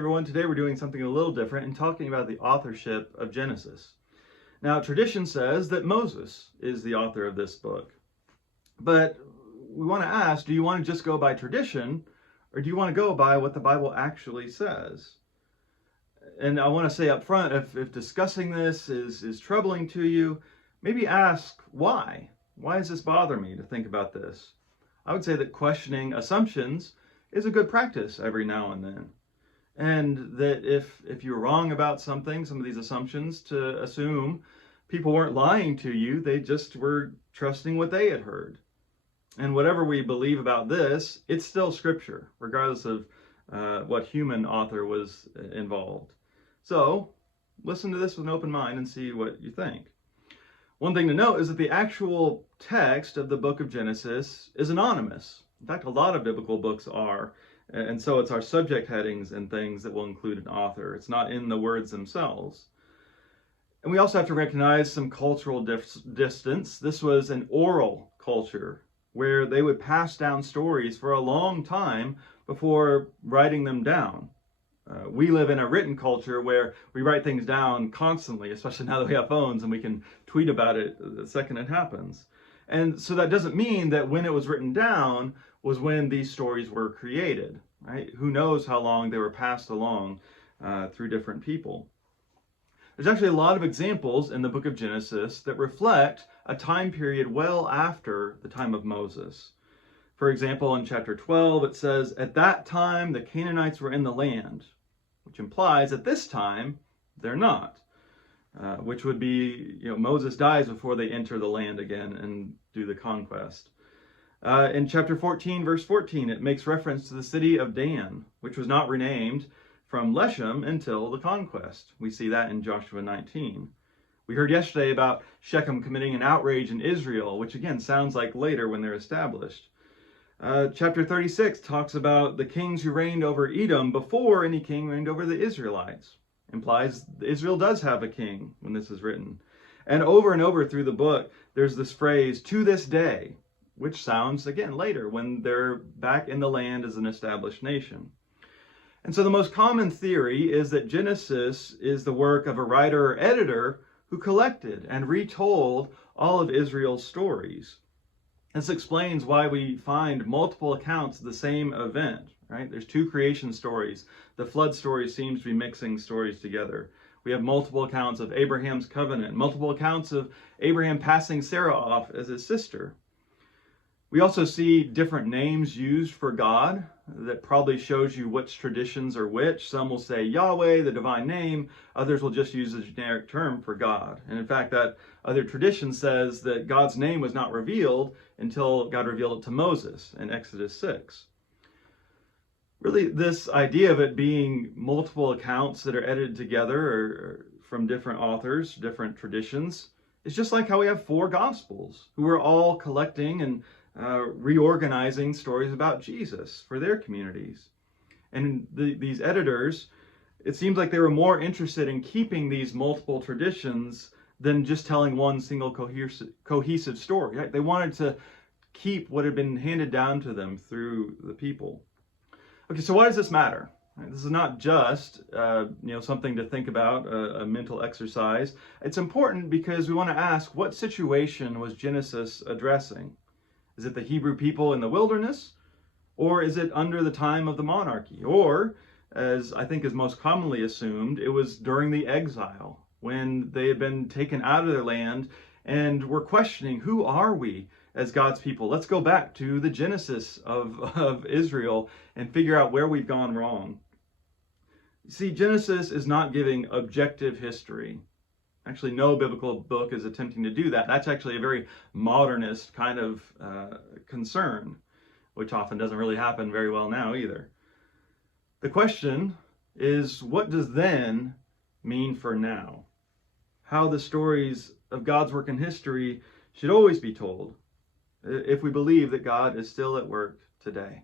Everyone, today we're doing something a little different and talking about the authorship of Genesis. Now, tradition says that Moses is the author of this book. But we want to ask, do you want to just go by tradition, or do you want to go by what the Bible actually says? And I want to say up front, if discussing this is troubling to you, maybe ask why. Why does this bother me to think about this? I would say that questioning assumptions is a good practice every now and then. And that if you're wrong about something, some of these assumptions, to assume people weren't lying to you, they just were trusting what they had heard. And whatever we believe about this, it's still scripture, regardless of what human author was involved. So listen to this with an open mind and see what you think. One thing to note is that the actual text of the book of Genesis is anonymous. In fact, a lot of biblical books are. And so it's our subject headings and things that will include an author. It's not in the words themselves. And we also have to recognize some cultural distance. This was an oral culture where they would pass down stories for a long time before writing them down. We live in a written culture where we write things down constantly, especially now that we have phones and we can tweet about it the second it happens. And so that doesn't mean that when it was written down was when these stories were created, right? Who knows how long they were passed along through different people. There's actually a lot of examples in the book of Genesis that reflect a time period well after the time of Moses. For example, in chapter 12, it says, "At that time the Canaanites were in the land," which implies at this time they're not. Which would be, Moses dies before they enter the land again and do the conquest. In chapter 14, verse 14, it makes reference to the city of Dan, which was not renamed from Leshem until the conquest. We see that in Joshua 19. We heard yesterday about Shechem committing an outrage in Israel, which again sounds like later when they're established. Chapter 36 talks about the kings who reigned over Edom before any king reigned over the Israelites. Implies Israel does have a king when this is written. And over through the book, there's this phrase, "to this day," which sounds, again, later when they're back in the land as an established nation. And so the most common theory is that Genesis is the work of a writer or editor who collected and retold all of Israel's stories. This explains why we find multiple accounts of the same event, right? There's two creation stories. The flood story seems to be mixing stories together. We have multiple accounts of Abraham's covenant, multiple accounts of Abraham passing Sarah off as his sister. We also see different names used for God. That probably shows you which traditions are which. Some will say Yahweh, the divine name. Others will just use a generic term for God. And in fact, that other tradition says that God's name was not revealed until God revealed it to Moses in Exodus 6. Really, this idea of it being multiple accounts that are edited together or from different authors, different traditions, is just like how we have four Gospels, who are all collecting and reorganizing stories about Jesus for their communities. And these editors, it seems like they were more interested in keeping these multiple traditions than just telling one single cohesive story. Right? They wanted to keep what had been handed down to them through the people. Okay, so why does this matter? This is not just something to think about, a mental exercise. It's important because we want to ask, what situation was Genesis addressing? Is it the Hebrew people in the wilderness? Or is it under the time of the monarchy? Or, as I think is most commonly assumed, it was during the exile, when they had been taken out of their land and were questioning, who are we as God's people? Let's go back to the Genesis of Israel and figure out where we've gone wrong. You see, Genesis is not giving objective history. Actually, no biblical book is attempting to do that. That's actually a very modernist kind of concern, which often doesn't really happen very well now either. The question is, what does then mean for now? How the stories of God's work in history should always be told if we believe that God is still at work today.